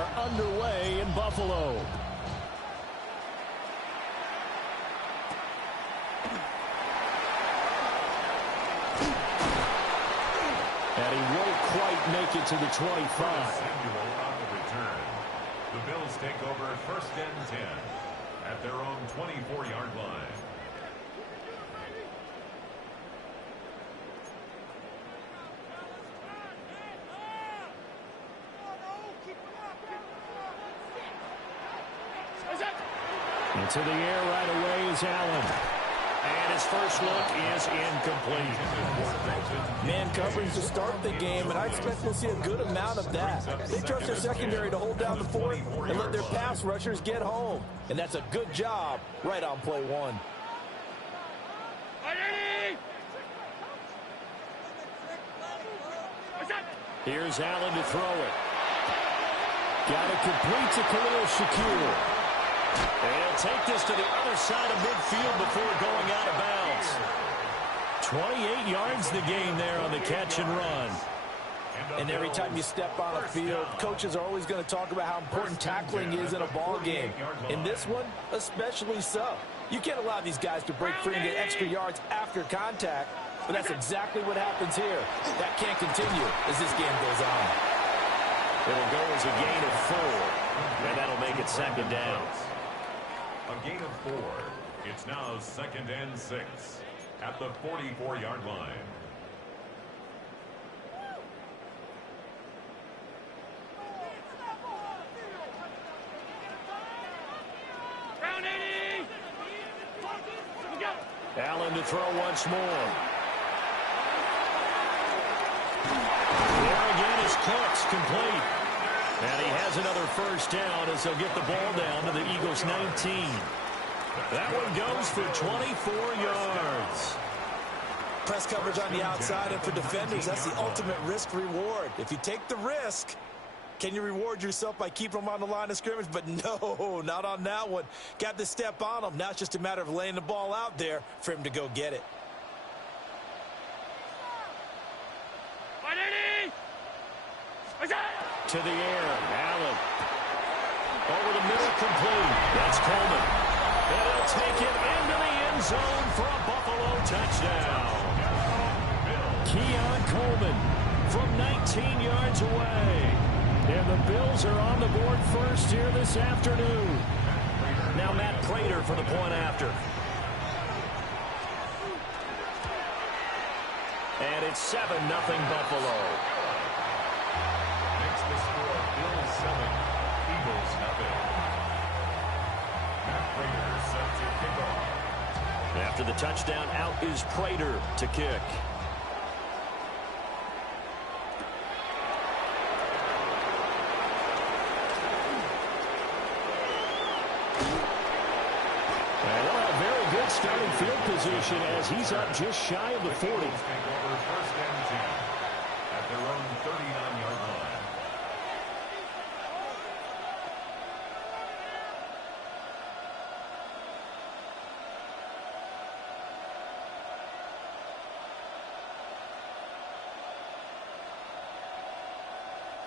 are underway in Buffalo. And he won't quite make it to the 25. The Bills take over 1st and 10 at their own 24-yard line. Into the air right away is Allen. And his first look is incomplete. Man coverage to start the game, and I expect we'll see a good amount of that. They trust their secondary to hold down the fort and let their pass rushers get home. And that's a good job right on play one. Here's Allen to throw it. Got it complete to Khalil Shakir. And he'll take this to the other side of midfield before going out of bounds. 28 yards the game there on the catch and run. And every time you step on a field, coaches are always going to talk about how important tackling is in a ball game. In this one, especially so. You can't allow these guys to break free and get extra yards after contact, but that's exactly what happens here. That can't continue as this game goes on. It'll go as a gain of 4, and that'll make it 2nd down. A gain of 4. It's now 2nd and 6 at the 44-yard line. Allen to throw once more. There again is Cooks, complete. And he has another 1st down as they'll get the ball down to the Eagles' 19. That one goes for 24 yards. Press coverage on the outside, and for defenders, that's the ultimate risk-reward. If you take the risk, can you reward yourself by keeping them on the line of scrimmage? But no, not on that one. Got to step on them. Now it's just a matter of laying the ball out there for him to go get it. To the air, Allen. Over the middle, complete. That's Coleman. And he'll take it into the end zone for a Buffalo touchdown. Keon Coleman from 19 yards away. And the Bills are on the board first here this afternoon. Now Matt Prater for the point after. And it's 7-0 Buffalo. Makes the score Bills 7, Eagles nothing. Matt Prater set to kick off. After the touchdown, out is Prater to kick. Starting field position as he's up just shy of the 40. Take over 1st and 10 at their own 39-yard line.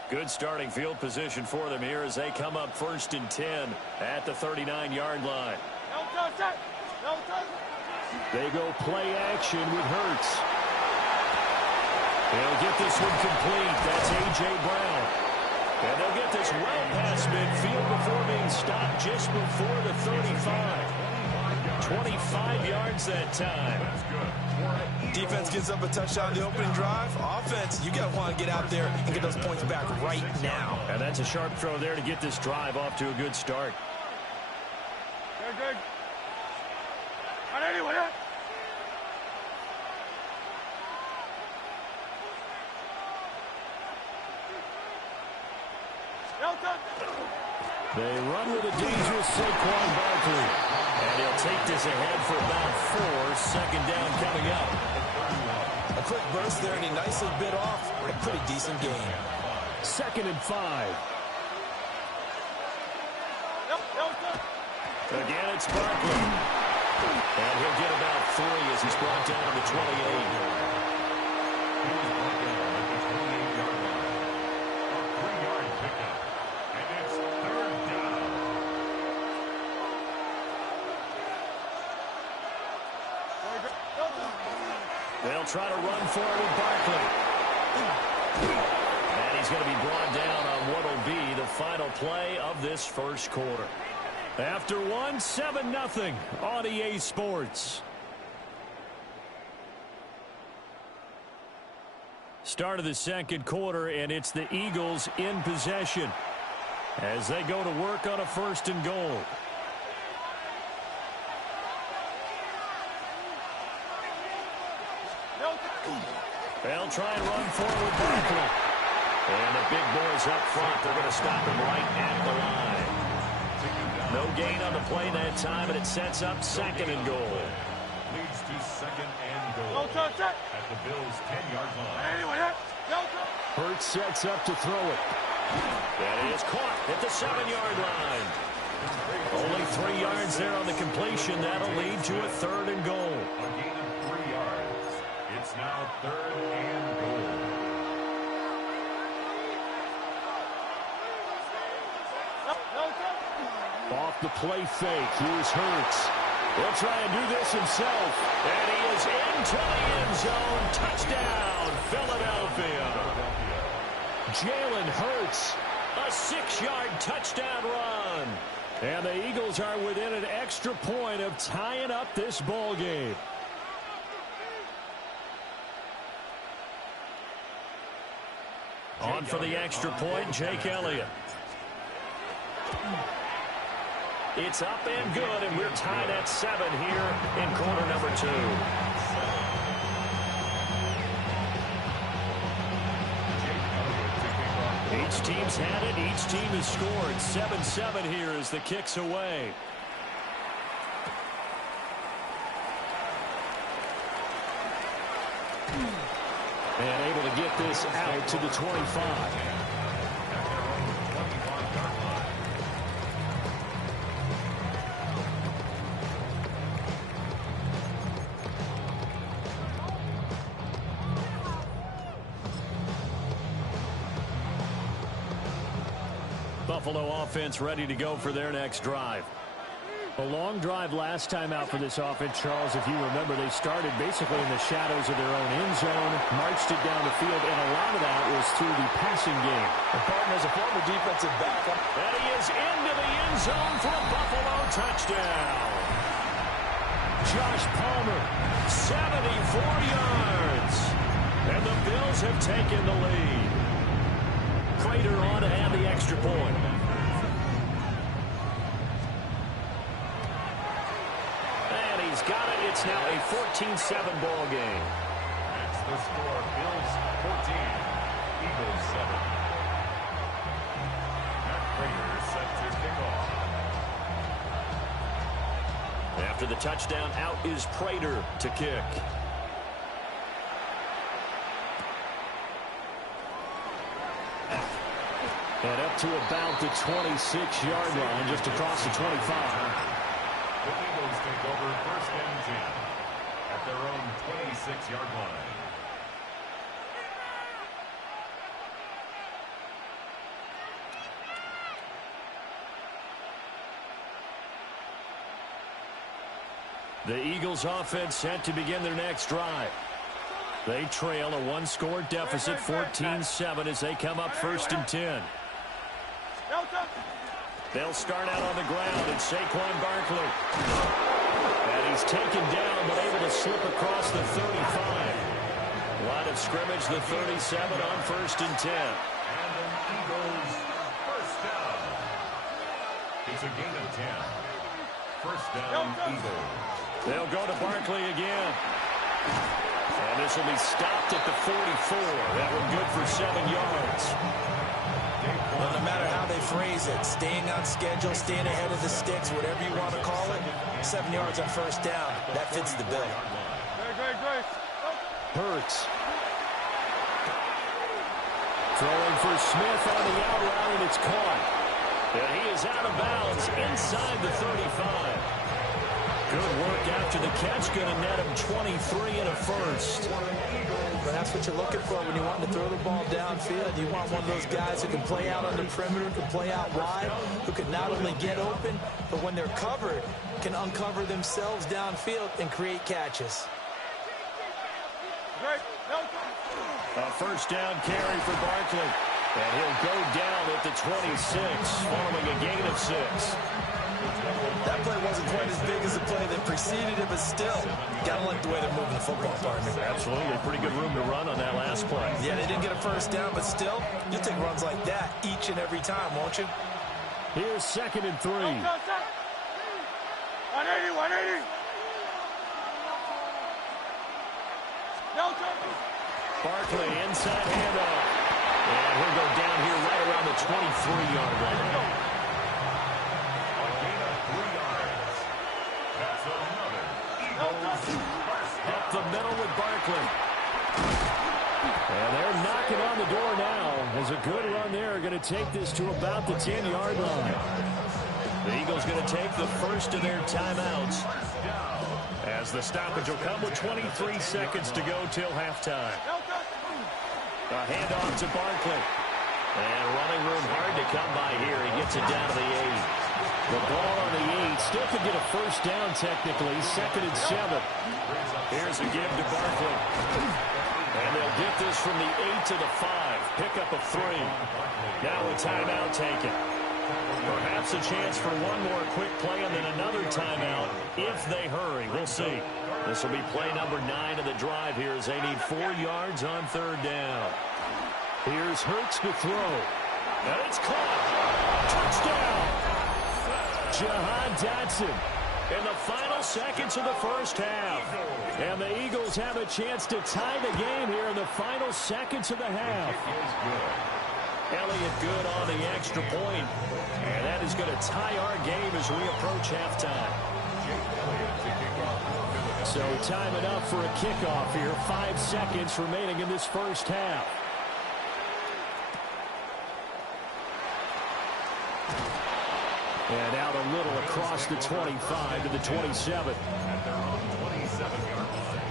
Good starting field position for them here as they come up 1st and 10 at the 39-yard line. They go play action with Hurts. They'll get this one complete. That's A.J. Brown. And they'll get this well past midfield before being stopped just before the 35. 25 yards that time. Defense gives up a touchdown the opening drive. Offense, you got to want to get out there and get those points back right now. And that's a sharp throw there to get this drive off to a good start. Good. They run with a dangerous Saquon Barkley. And he'll take this ahead for about 4. 2nd down coming up. A quick burst there, and he nicely bit off a pretty decent game. 2nd and 5. Again, it's Barkley. And he'll get about 3 as he's brought down to the 28. They'll try to run for it with Barkley. And he's going to be brought down on what will be the final play of this first quarter. After one, 7-0 on EA Sports. Start of the second quarter, and it's the Eagles in possession as they go to work on a 1st and goal. They'll try and run forward Barkley. And the big boys up front, they're going to stop him right at the line. No gain on the play that time, and it sets up 2nd and goal. Leads to 2nd and goal at the Bills' 10-yard line. Hurts sets up to throw it. That is caught at the 7-yard line. Only 3 yards there on the completion. That'll lead to a 3rd and goal. A gain of 3 yards. It's now 3rd and goal. Off the play fake. Here's Hurts. He'll try and do this himself. And he is into the end zone. Touchdown, Philadelphia. Jalen Hurts, a 6-yard touchdown run. And the Eagles are within an extra point of tying up this ball game. On for the extra point, Jake Elliott. It's up and good, and we're tied at 7 here in quarter number 2. Each team's had it. Each team has scored. 7-7 here as the kick's away. And able to get this out to the 25. Buffalo offense ready to go for their next drive. A long drive last time out for this offense, Charles. If you remember, they started basically in the shadows of their own end zone, marched it down the field, and a lot of that was through the passing game. The partner is a former defensive back. And he is into the end zone for a Buffalo touchdown. Josh Palmer, 74 yards. And the Bills have taken the lead. Prater on to have the extra point. And he's got it. It's now a 14-7 ball game. That's the score. Bills 14, Eagles 7. Matt Prater set to kick off. After the touchdown, out is Prater to kick. And up to about the 26-yard line, just across the 25. The Eagles take over 1st and 10 at their own 26-yard line. The Eagles offense set to begin their next drive. They trail a 1-score deficit, 14-7, as they come up 1st and 10. They'll start out on the ground, and Saquon Barkley. And he's taken down, but able to slip across the 35. Line of scrimmage, the 37 on 1st and 10. And an Eagles 1st down. It's a gain of 10. 1st down, Eagles. They'll go to Barkley again. And this will be stopped at the 44. That one good for 7 yards. Well, no matter how they phrase it, staying on schedule, staying ahead of the sticks, whatever you want to call it, 7 yards on 1st down, that fits the bill. Hurts. Throwing for Smith on the out route, and it's caught. And he is out of bounds inside the 35. Good work after the catch. Going to net him 23 and a 1st. But that's what you're looking for when you want to throw the ball downfield. You want one of those guys who can play out on the perimeter, can play out wide, who can not only get open, but when they're covered, can uncover themselves downfield and create catches. A first down carry for Barkley. And he'll go down at the 26 following a gain of 6. That play wasn't quite as big as the play that preceded it, but still, gotta like the way they're moving the football, partner. Absolutely. Pretty good room to run on that last play. Yeah, they didn't get a first down, but still, you'll take runs like that each and every time, won't you? Here's 2nd and 3. 180, 180. Barkley inside handoff. And he'll go down here right around the 23-yard line. A gain of 3 yards. That's another Eagles first down. Up the middle with Barkley. And they're knocking on the door now. As a good run there, going to take this to about the 10-yard line. The Eagles going to take the first of their timeouts, as the stoppage will come with 23 seconds to go till halftime. A handoff to Barkley. And running room hard to come by here. He gets it down to the 8. The ball on the 8. Still could get a first down technically. 2nd and 7. Here's a give to Barkley. And they'll get this from the 8 to the 5. Pick up of 3. Now a timeout taken. Perhaps a chance for one more quick play and then another timeout if they hurry. We'll see. This will be play number 9 of the drive here as they need 4 yards on 3rd down. Here's Hurts to throw. And it's caught. Touchdown. Jahan Dotson in the final seconds of the first half. And the Eagles have a chance to tie the game here in the final seconds of the half. Elliott good on the extra point. And that is going to tie our game as we approach halftime. So time enough for a kickoff here. 5 seconds remaining in this first half. And out a little across the 25 to the 27. At their own 27-yard line.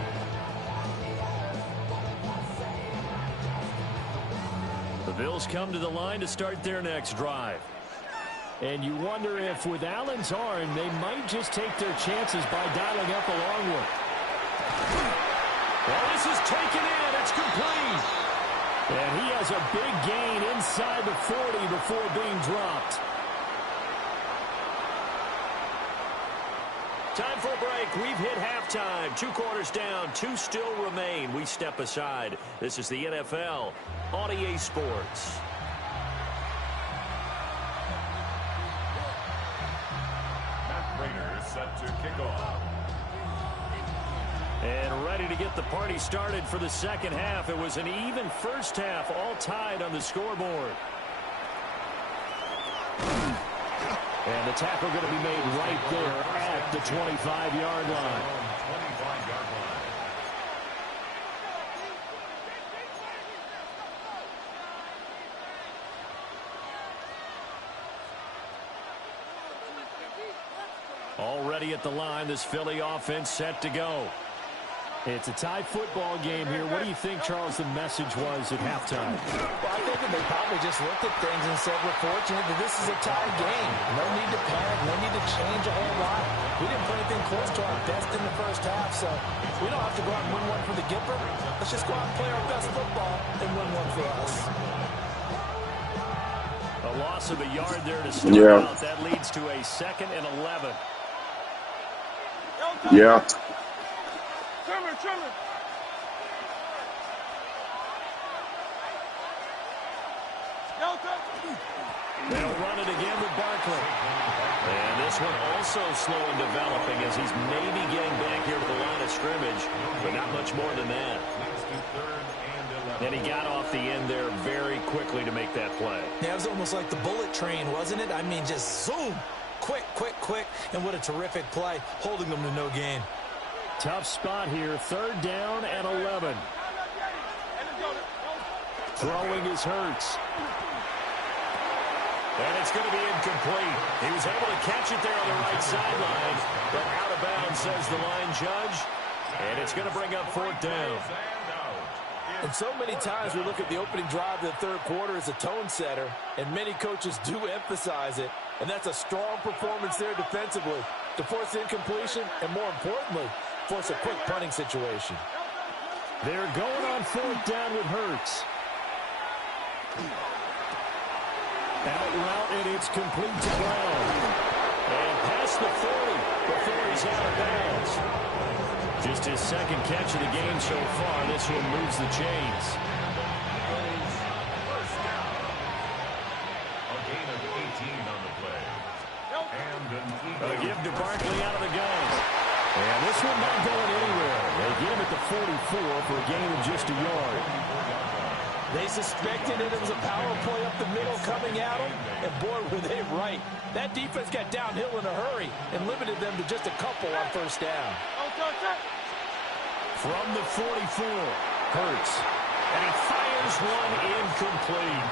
The Bills come to the line to start their next drive. And you wonder if with Allen's arm, they might just take their chances by dialing up a long one. Well, this is taken in. It's complete. And he has a big gain inside the 40 before being dropped. Time for a break. We've hit halftime. 2 quarters down. 2 still remain. We step aside. This is the NFL on EA Sports. Raiders set to kick off. And ready to get the party started for the second half. It was an even first half, all tied on the scoreboard. And the tackle going to be made right there at the 25-yard line. 25-yard line. Already at the line, this Philly offense set to go. It's a tie football game here. What do you think, Charles, the message was at halftime? Well, I think that they probably just looked at things and said, we're fortunate that this is a tie game. No need to panic. No need to change a whole lot. We didn't put anything close to our best in the first half, so we don't have to go out and win one for the Gipper. Let's just go out and play our best football and win one for us. A loss of a yard there to start out. That leads to a 2nd and 11. Yeah. Trimmer. They'll run it again with Barkley. And this one also slow in developing as he's maybe getting back here to the line of scrimmage, but not much more than that. And he got off the end there very quickly to make that play. Yeah, it was almost like the bullet train, wasn't it? I mean, just zoom. Quick. And what a terrific play, holding them to no gain. Tough spot here. 3rd down and 11. Throwing is Hurts. And it's going to be incomplete. He was able to catch it there on the right sideline, but out of bounds, says the line judge. And it's going to bring up 4th down. And so many times we look at the opening drive of the 3rd quarter as a tone setter, and many coaches do emphasize it. And that's a strong performance there defensively to force incompletion and, more importantly, force a quick punting situation. They're going on fourth down with Hurts. Out route, and it's complete to Brown. And past the 40 before he's out of bounds. Just his second catch of the game so far. This one moves the chains. First down. A gain of 18 on the play. And an A give to Barkley out of the gun. And this one not going anywhere. They get him at the 44 for a gain of just a yard. They suspected it was a power play up the middle coming at them, and boy, were they right. That defense got downhill in a hurry and limited them to just a couple on first down. From the 44, Hurts. And he fires one incomplete.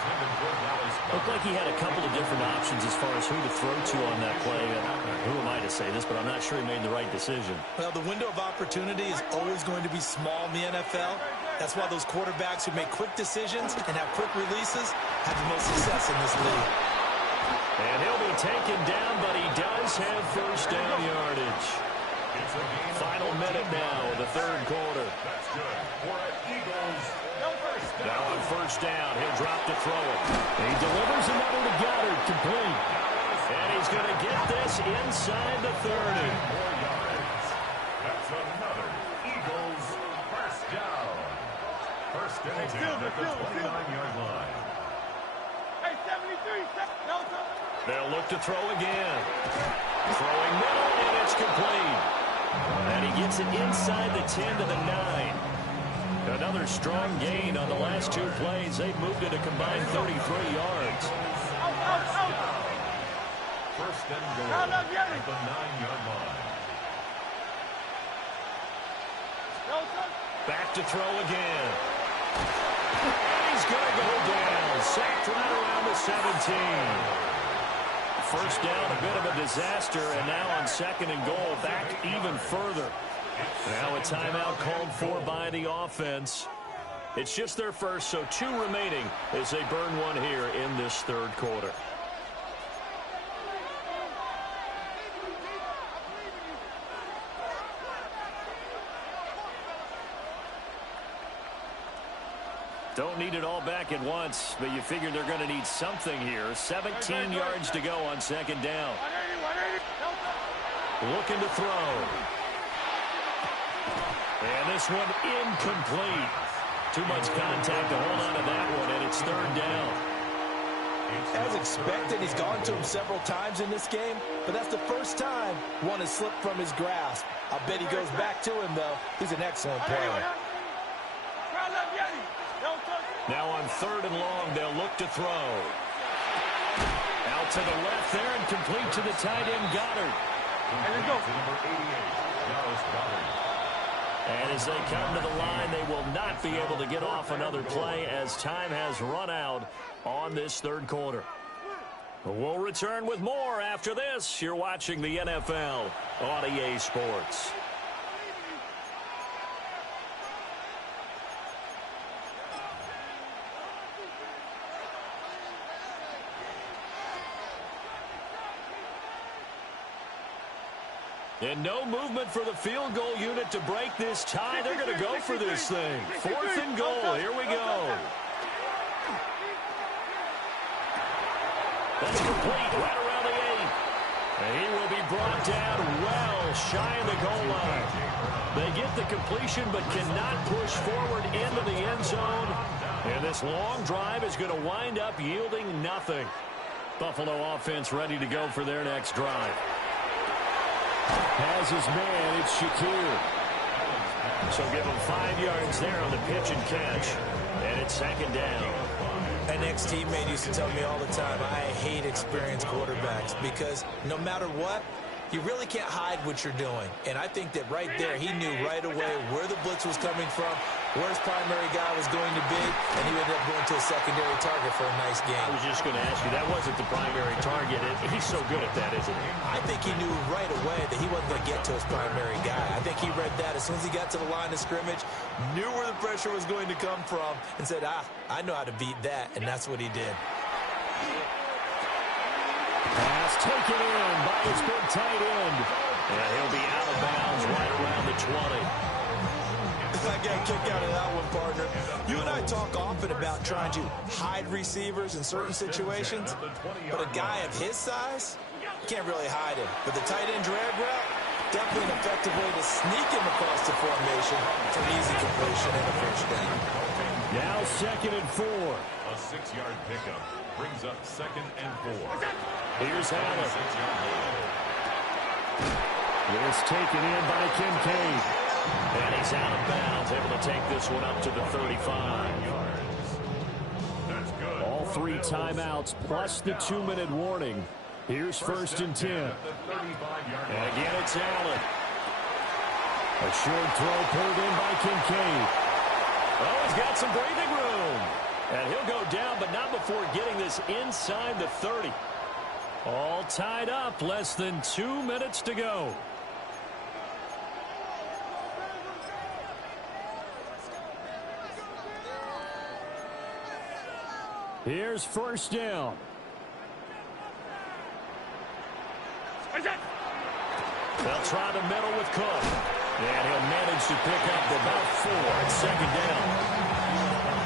Looked like he had a couple of different options as far as who to throw to on that play. Who am I to say this, but I'm not sure he made the right decision. Well, the window of opportunity is always going to be small in the NFL. That's why those quarterbacks who make quick decisions and have quick releases have the most success in this league. And he'll be taken down, but he does have first down yardage. Final minute now of the third quarter. That's good for an Eagles. Now on first down, he'll drop to throw it. He delivers another to Goddard, complete. And he's going to get this inside the 30. That's another Eagles first down. First and 10 at the 29-yard line. Hey, 73, They'll look to throw again. Throwing middle, and it's complete. And he gets it inside the 10 to the 9. Another strong gain on the last two plays. They've moved it a combined 33 yards. First and goal at the 9-yard line. Back to throw again. And he's going to go down. Sacked right around the 17. First down, a bit of a disaster, and now on second and goal, back even further. Now a timeout called for by the offense. It's just their first, so 2 remaining as they burn one here in this third quarter. Don't need it all back at once, but you figure they're going to need something here. 17 yards to go on second down. Looking to throw. And this one incomplete. Too much contact to hold on to that one, and it's third down. As expected, he's gone to him several times in this game, but that's the first time one has slipped from his grasp. I'll bet he goes back to him, though. He's an excellent player. Now on third and long, they'll look to throw. Out to the left there and complete to the tight end, Goddard. Number 88, Dallas Goddard. And as they come to the line, they will not be able to get off another play as time has run out on this third quarter. We'll return with more after this. You're watching the NFL on EA Sports. And no movement for the field goal unit to break this tie. They're going to go for this thing. Fourth and goal. Here we go. That's complete right around the 8. And he will be brought down well shy of the goal line. They get the completion but cannot push forward into the end zone. And this long drive is going to wind up yielding nothing. Buffalo offense ready to go for their next drive. Has his man, it's Shakir. So give him 5 yards there on the pitch and catch. And it's second down. An ex-teammate used to tell me all the time, I hate experienced quarterbacks because no matter what, you really can't hide what you're doing. And I think that right there, he knew right away where the blitz was coming from, where his primary guy was going to be, and he ended up going to a secondary target for a nice game. I was just going to ask you, that wasn't the primary target. He's so good at that, isn't he? I think he knew right away that he wasn't going to get to his primary guy. I think he read that as soon as he got to the line of scrimmage, knew where the pressure was going to come from, and said, I know how to beat that, and that's what he did. Pass taken in by his big tight end. And he'll be out of bounds right around the 20. I got a kick out of that one, partner. You and I talk often about trying to hide receivers in certain situations, but a guy of his size, you can't really hide him. But the tight end drag route, definitely an effective way to sneak him across the formation for easy completion and a first down. Now 2nd and 4. A 6-yard pickup brings up 2nd and 4. Here's Allen. This taken in by Kincaid. And he's out of bounds, able to take this one up to the 35. That's good. All 3 timeouts plus the 2-minute warning. Here's 1st and 10. And again, it's Allen. A short throw pulled in by Kincaid. Oh, he's got some breathing room. And he'll go down, but not before getting this inside the 30. All tied up, less than 2 minutes to go. Here's 1st down. They'll try the middle with Cook. And he'll manage to pick up about 4 at 2nd down.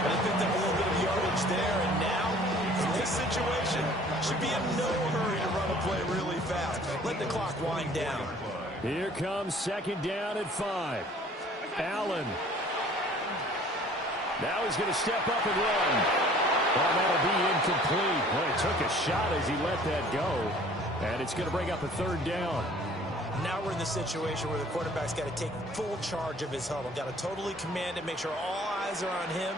They picked up a little bit of yardage there, and now, in this situation, should be in no hurry to run a play really fast. Let the clock wind down. Here comes 2nd down at 5. Allen. Now he's going to step up and run. Well, that'll be incomplete. Well, he took a shot as he let that go. And it's going to bring up a 3rd down. Now we're in the situation where the quarterback's got to take full charge of his huddle. Got to totally command it, make sure all eyes are on him.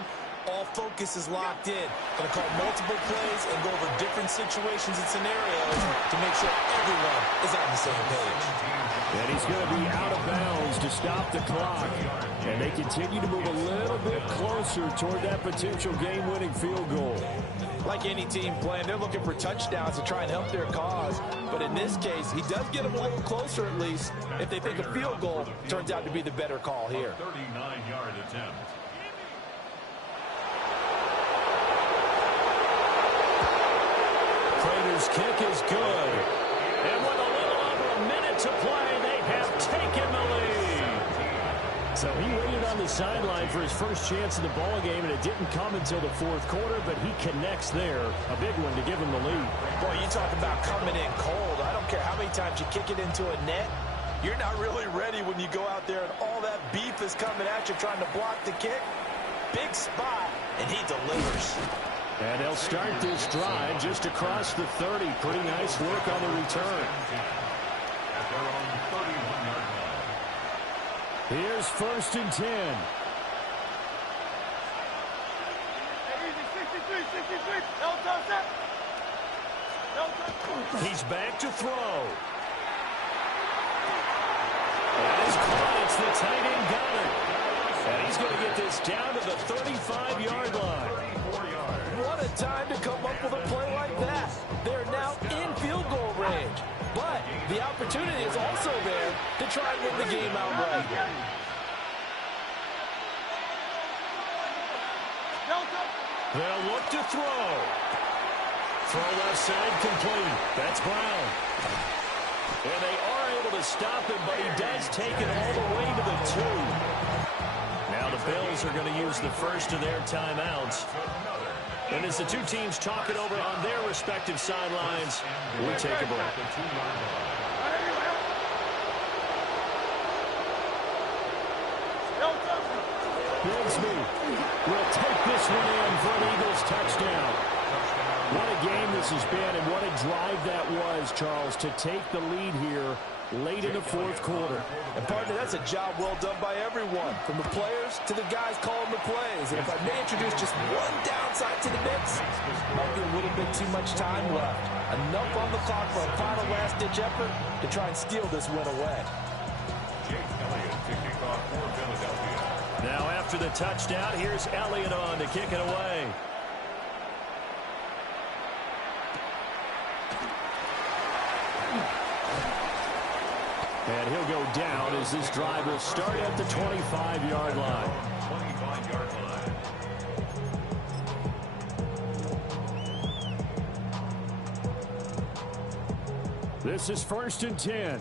All focus is locked in. Going to call multiple plays and go over different situations and scenarios to make sure everyone is on the same page. And he's going to be out of bounds to stop the clock. And they continue to move a little bit closer toward that potential game-winning field goal. Like any team playing, they're looking for touchdowns to try and help their cause. But in this case, he does get them a little closer at least if they think a field goal turns out to be the better call here. 39-yard attempt. Prater's kick is good. And with a little over a minute to play, they have taken the lead. So he waited on the sideline for his first chance in the ball game, and it didn't come until the 4th quarter, but he connects there. A big one to give him the lead. Boy, you talk about coming in cold. I don't care how many times you kick it into a net. You're not really ready when you go out there and all that beef is coming at you trying to block the kick. Big spot, and he delivers. And they'll start this drive just across the 30. Pretty nice work on the return. At their own 31-yard line. Here's 1st and 10. He's back to throw. And it's caught. It's the tight end Goddard. And he's going to get this down to the 35-yard line. What a time to come up with a play like that. They're now in field goal range. But the opportunity is also there to try and win the game outright. They'll look to throw. Throw left side complete. That's Brown. And they are able to stop him, but he does take it all the way to the 2. Now the Bills are going to use the first of their timeouts. And as the two teams talk it over on their respective sidelines, we take a break. Bigsby will take this one in for an Eagles touchdown. What a game this has been, and what a drive that was, Charles, to take the lead here late in the 4th quarter. And, partner, that's a job well done by everyone, from the players to the guys calling the plays. And if I may introduce just one downside to the mix, might be a little bit too much time left. Enough on the clock for a final last-ditch effort to try and steal this win away. Jake Elliott to kick off for Philadelphia. Now after the touchdown, here's Elliott on to kick it away. And he'll go down as this drive will start at the 25-yard line. 25-yard line. This is 1st and 10.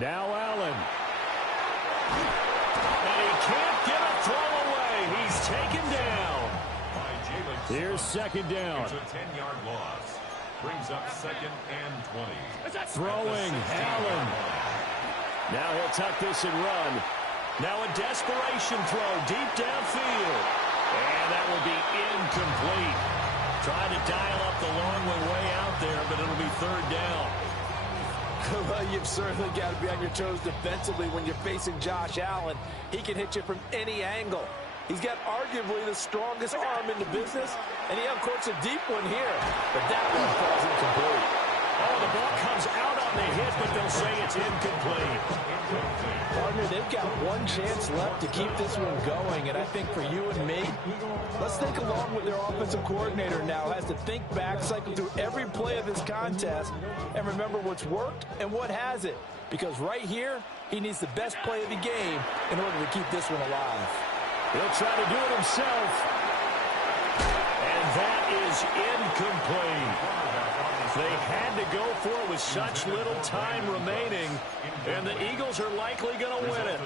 Now Allen. And he can't get a throw away. He's taken down. Here's second down. It's a 10-yard loss. Brings up 2nd and 20. Throwing, Allen. Now he'll tuck this and run. Now a desperation throw deep downfield. And that will be incomplete. Trying to dial up the long way out there, but it'll be 3rd down. Well, you've certainly got to be on your toes defensively when you're facing Josh Allen. He can hit you from any angle. He's got arguably the strongest arm in the business, and he uncorks a deep one here. But that one falls incomplete. Oh, the ball comes out on the hit, but they'll say it's incomplete. Partner, they've got one chance left to keep this one going, and I think for you and me, let's think along with their offensive coordinator now. Has to think back, cycle through every play of this contest, and remember what's worked and what hasn't. Because right here, he needs the best play of the game in order to keep this one alive. He'll try to do it himself. And that is incomplete. They had to go for it with such little time remaining, and the Eagles are likely going to win it.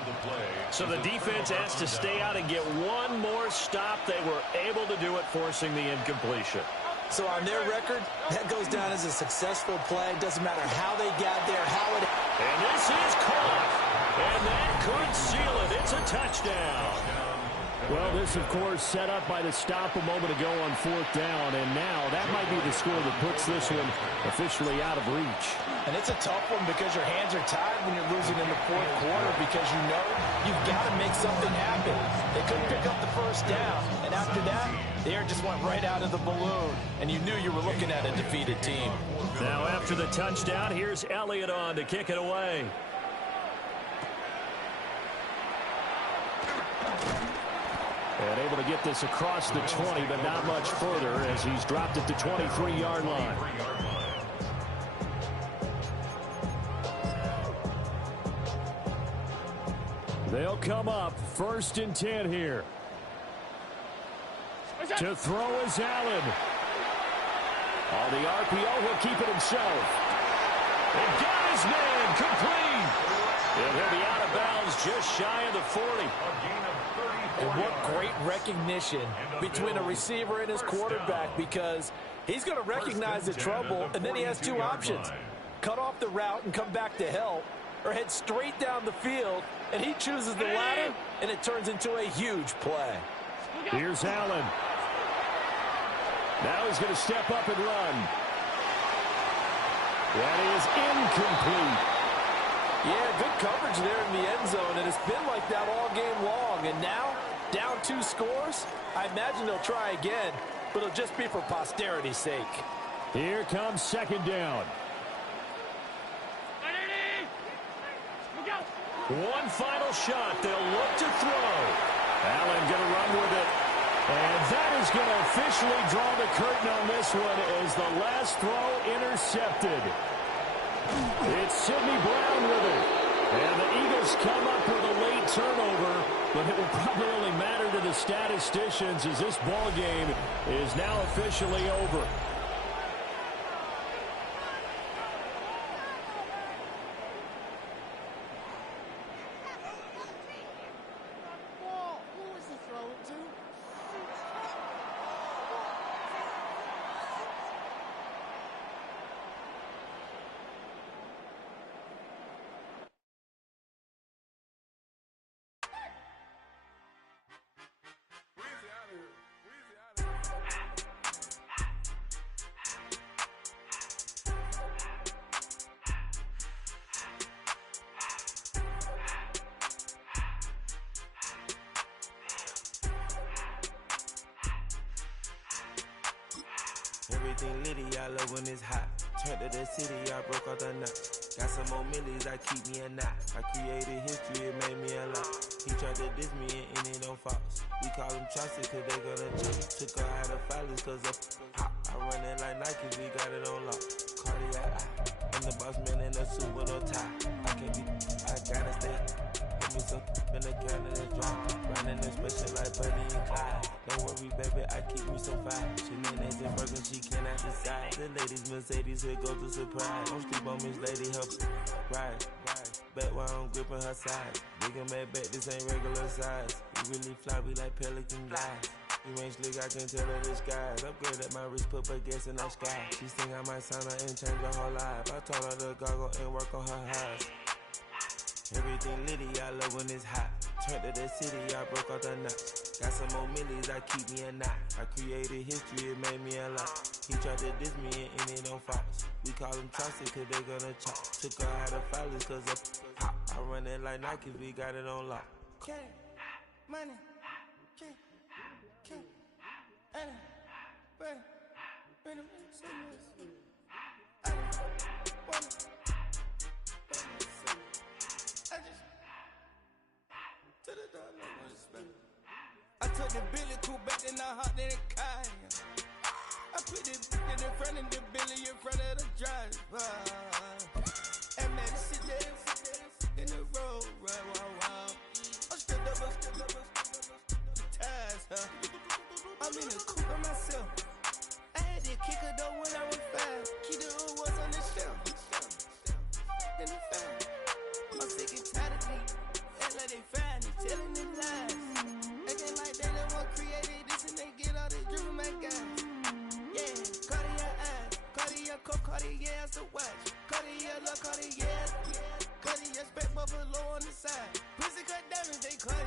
So the defense has to stay out and get one more stop. They were able to do it, forcing the incompletion. So on their record, that goes down as a successful play. Doesn't matter how they got there, how it... And this is caught, and that could seal it. It's a touchdown. Well, this, of course, set up by the stop a moment ago on 4th down, and now that might be the score that puts this one officially out of reach. And it's a tough one because your hands are tied when you're losing in the 4th quarter because you know you've got to make something happen. They couldn't pick up the 1st down, and after that, the air just went right out of the balloon, and you knew you were looking at a defeated team. Now, after the touchdown, here's Elliott on to kick it away. And able to get this across the 20, but not much further as he's dropped at the 23-yard line. They'll come up 1st and 10 here. To throw is Allen. On the RPO, he'll keep it himself. And got his man complete. And he'll be out of bounds just shy of the 40. And what great recognition between a receiver and his quarterback, because he's going to recognize the trouble, and then he has 2 options. Cut off the route and come back to help, or head straight down the field, and he chooses the latter, and it turns into a huge play. Here's Allen. Now he's going to step up and run. That is incomplete. Yeah, good coverage there in the end zone, and it's been like that all game long. And now, down 2 scores, I imagine they'll try again, but it'll just be for posterity's sake. Here comes 2nd down. One final shot. They'll look to throw. Allen going to run with it. And that is going to officially draw the curtain on this one as the last throw intercepted. It's Sidney Brown with it. And the Eagles come up with a late turnover, but it will probably only matter to the statisticians as this ball game is now officially over. Everything litty, I love when it's hot. Turned to the city, I broke out the knot. Got some more millies, I keep me a knot. I created history, it made me a lot. He tried to diss me and it don't false. We call them Chaucer cause they gonna jump. Took her out of filings cause of hot. I run it like Nike, we got it on lock. Cardiac eye. I'm the boss man in a suit with no tie. I can't be, I gotta stay. Put me some in the can of the drop. Running this special like Bunny and Clyde. Don't worry, baby, I keep me some fire. Shenanigans and burgers, she cannot decide. The ladies Mercedes, here go to surprise. Don't sleep on Miss Lady, help. Right. back while I'm gripping her side. Big and mad back, this ain't regular size. We really fly, we like pelican guys. You ain't slick, I can tell her the skies. Upgrade at my wrist, put baguettes in the sky. She think I might sign her and change her whole life. I told her to goggle and work on her highs. Everything litty, I love when it's hot. Turned to the city, I broke out the notch. Got some more millies, I keep me a knot. I created history, it made me a lot. He tried to diss me and it on Fox. We call him Chauncey, cause they gonna chop. Took her out of filers, cause hot. I run it like Nike, we got it on lock. Cash, money, cash, money, bread, I took the Billy cool back and I hopped in the car. I put the in front of the Billy in front of the driver. And man, sit there in the road, right, wow. I'm stripped up, the ties, huh? I'm in the coupe by myself. I had that kicker though when I was 5. Key the was on the shelf. In the fan. My sick and tired of me. Act like they find it, telling them lies. Acting like they the one created this and they get all this driven my guys. Yeah, Cartier eyes, Cartier coke, Cartier as a watch. Cartier look, Cartier, Cartier spec buffalo on the side. Pussy cut diamonds, they cut